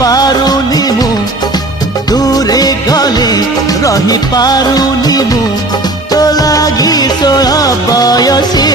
पारुनी मु दूरे गले रही पारुनी मु तो लागी 16 बयसी